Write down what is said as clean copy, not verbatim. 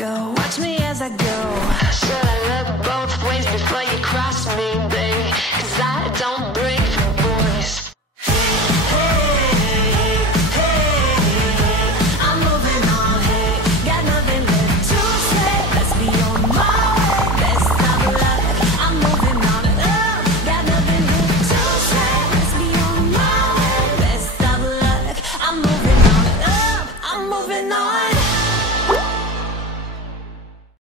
go. Watch me as I go. Should I look both ways before you cross me, babe? 'Cause I don't